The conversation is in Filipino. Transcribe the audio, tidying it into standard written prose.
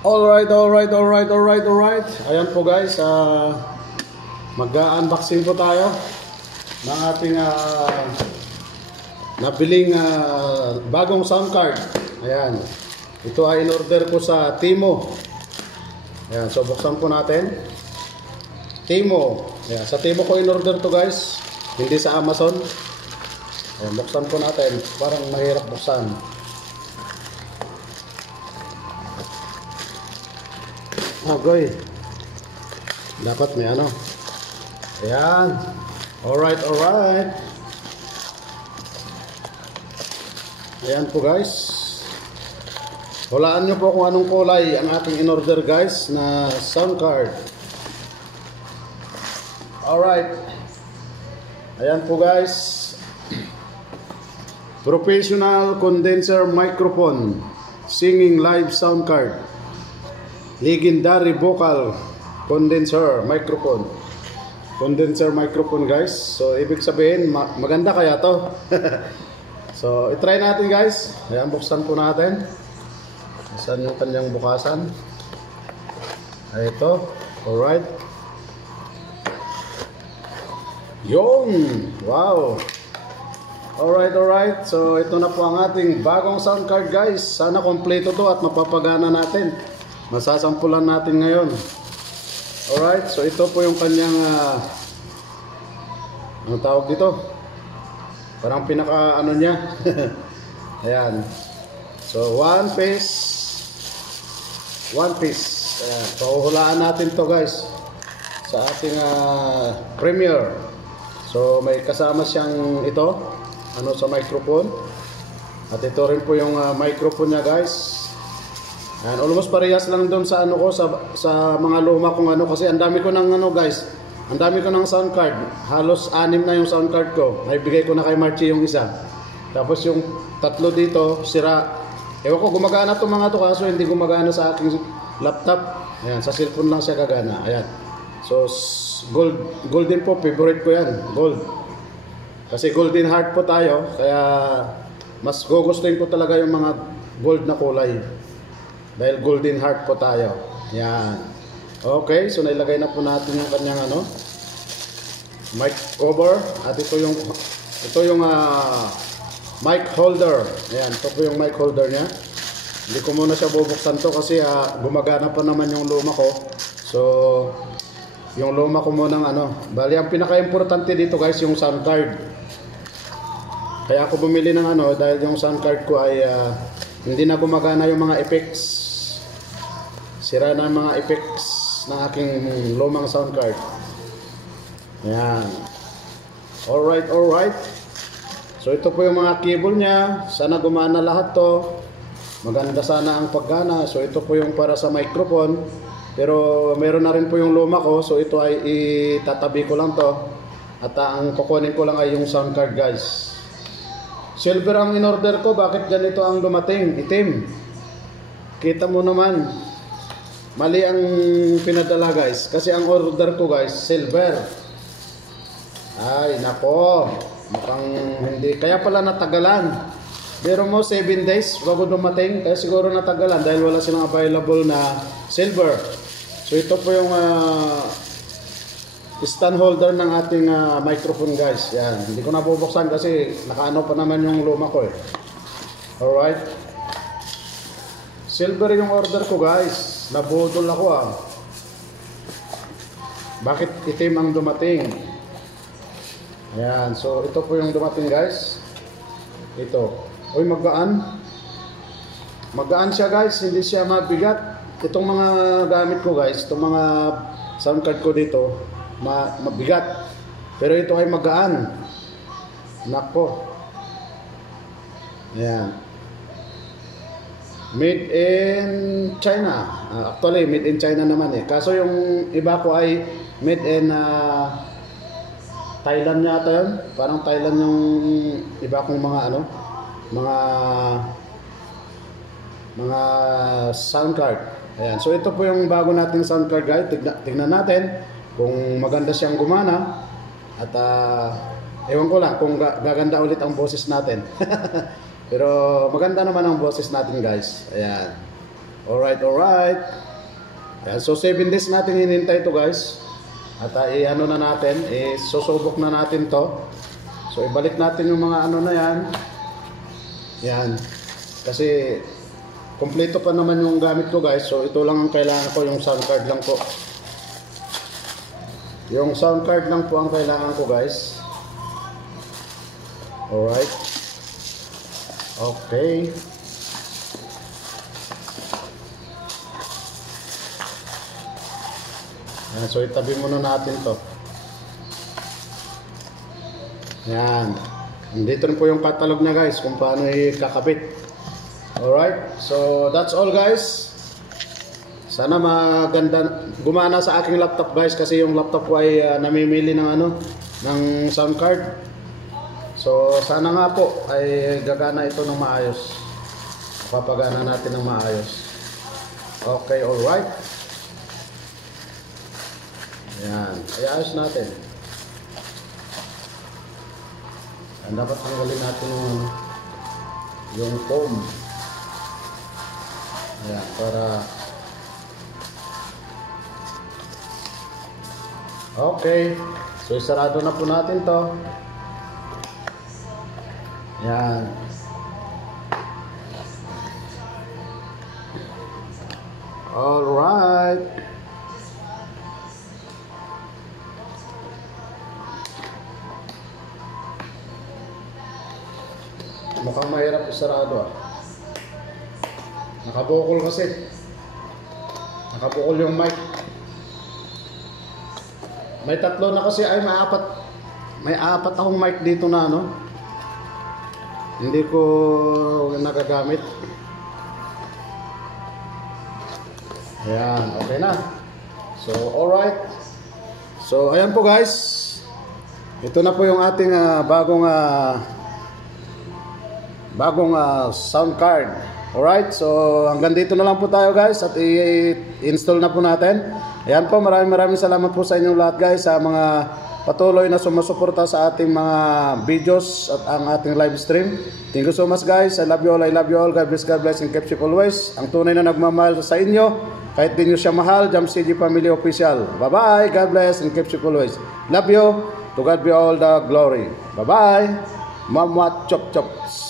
Alright. Ayan po guys, mag-unboxing po tayo ng ating nabiling bagong sound card. Ayan, ito ay in-order ko sa Timo. Ayan, so buksan po natin. Timo. Ayan, sa Timo ko in-order to guys, hindi sa Amazon. Ayan, buksan po natin. Parang mahirap buksan. Okay. Dapat may ano. Ayan. Alright. Ayan po guys. Hulaan nyo po kung anong kulay ang ating in-order guys na sound card. Alright. Ayan po guys. Professional condenser microphone. Singing live sound card. Legendary vocal condenser microphone. Condenser microphone guys. So ibig sabihin maganda kaya to. So i-try natin guys. Ayan, buksan po natin. Saan yung kanyang bukasan? Ay, ito. Alright. Yung! Wow! Alright. So ito na po ang ating bagong sound card guys. Sana kompleto to at mapapagana natin. Masasampulan natin ngayon. Alright, so ito po yung kanyang ano tawag dito? Parang pinaka ano niya. Ayan. So one piece. Ayan. Pahuhulaan natin to guys sa ating Premiere. So may kasama siyang ito, ano, sa microphone. At ito rin po yung microphone niya guys. And almost parehas lang doon sa ano ko sa mga luma kong ano, kasi ang dami ko ng ano guys. Ang dami ko ng sound card. Halos 6 na yung sound card ko. Naibigay ko na kay Marchie yung isa. Tapos yung tatlo dito sira. Ewan ko gumagana tong mga to, kaso hindi gumagana sa aking laptop. Ayan, sa cellphone lang siya gagana. Ayan. So gold din po, favorite ko yan. Gold. Kasi golden heart po tayo, kaya mas gugustuhin ko talaga yung mga gold na kulay. Dahil golden heart po tayo. Yan. Okay, so nailagay na po natin yung kanyang ano, mic cover. At ito yung mic holder. Yan, ito po yung mic holder niya. Hindi ko muna siya bubuksan to kasi gumagana pa naman yung luma ko. So yung luma ko muna ano, bali ang pinaka-importante dito guys yung sound card. Kaya ako bumili ng ano dahil yung sound card ko ay hindi na gumagana yung mga effects. Sira na mga effects ng aking lumang sound card. Ayan. Alright. So ito po yung mga cable niya. Sana gumana lahat to. Maganda sana ang paggana. So ito po yung para sa microphone. Pero meron na rin po yung luma ko. So ito ay itatabi ko lang to. At ang kukunin ko lang ay yung sound card guys. Silver ang in-order ko. Bakit ganito ang dumating? Itim. Kita mo naman. Mali ang pinadala guys. Kasi ang order ko guys, silver. Ay, nako. Mukhang hindi. Kaya pala natagalan. Pero mo 7 days bago dumating. Kaya siguro natagalan dahil wala silang available na silver. So ito po yung stand holder ng ating microphone guys. Yan. Hindi ko na bubuksan kasi nakaano pa naman yung luma ko eh. Alright. Silver yung order ko guys. Nabudol ako Bakit itim ang dumating? Ayan. So ito po yung dumating guys. Ito. Uy, magaan. Magaan siya guys. Hindi siya mabigat. Itong mga gamit ko guys, itong mga sound card ko dito, mabigat. Pero ito ay magaan. Nako. Ayan. Made in China. Actually, made in China naman eh. Kaso yung iba ko ay made in Thailand yata yun. Parang Thailand yung iba kong mga ano, mga sound card. Ayan. So ito po yung bago nating sound card guys. Tignan natin kung maganda siyang gumana. At ewan ko lang kung gaganda ulit ang boses natin. Pero maganda naman ang boses natin guys. Ayan. Alright. Yan, so 7 days natin hinintay to guys. At i-ano na natin, susubok na natin to. So ibalik natin yung mga ano na yan. Yan. Kasi kompleto pa naman yung gamit ko guys. So ito lang ang kailangan ko, yung sound card lang po. Yung sound card lang po ang kailangan ko guys. Alright. Okay. Yan, so itabi muna natin to. Yan. Dito rin po yung catalog na guys kung paano ikakabit. Alright. So that's all guys. Sana maganda, gumana sa aking laptop guys kasi yung laptop ko ay namimili ng ano, ng sound card. So sana nga po ay gagana ito ng maayos. Papagana natin ng maayos. Okay, alright. Ayan, ayos natin. And dapat tanggalin natin yung foam. Ayan, para okay. So isarado na po natin to. Ayan. Alright. Mukhang mahirap isarado Nakabukol kasi. Nakabukol yung mic. May tatlo na kasi ay may apat akong mic dito na ano. Hindi ko nagagamit. Ayan, okay na. So, alright. So, ayan po guys. Ito na po yung ating bagong sound card. Alright, so hanggang dito na lang po tayo guys at i-install na po natin. Ayan po, maraming salamat po sa inyong lahat guys sa mga patuloy na sumusuporta sa ating mga videos at ang ating live stream. Thank you so much guys. I love you all. God bless and keep safe always. Ang tunay na nagmamahal sa inyo, kahit di nyo siya mahal, Jam CG Family Official. Bye bye. God bless and keep safe always. Love you. To God be all the glory. Bye bye. Mamwa chop chops.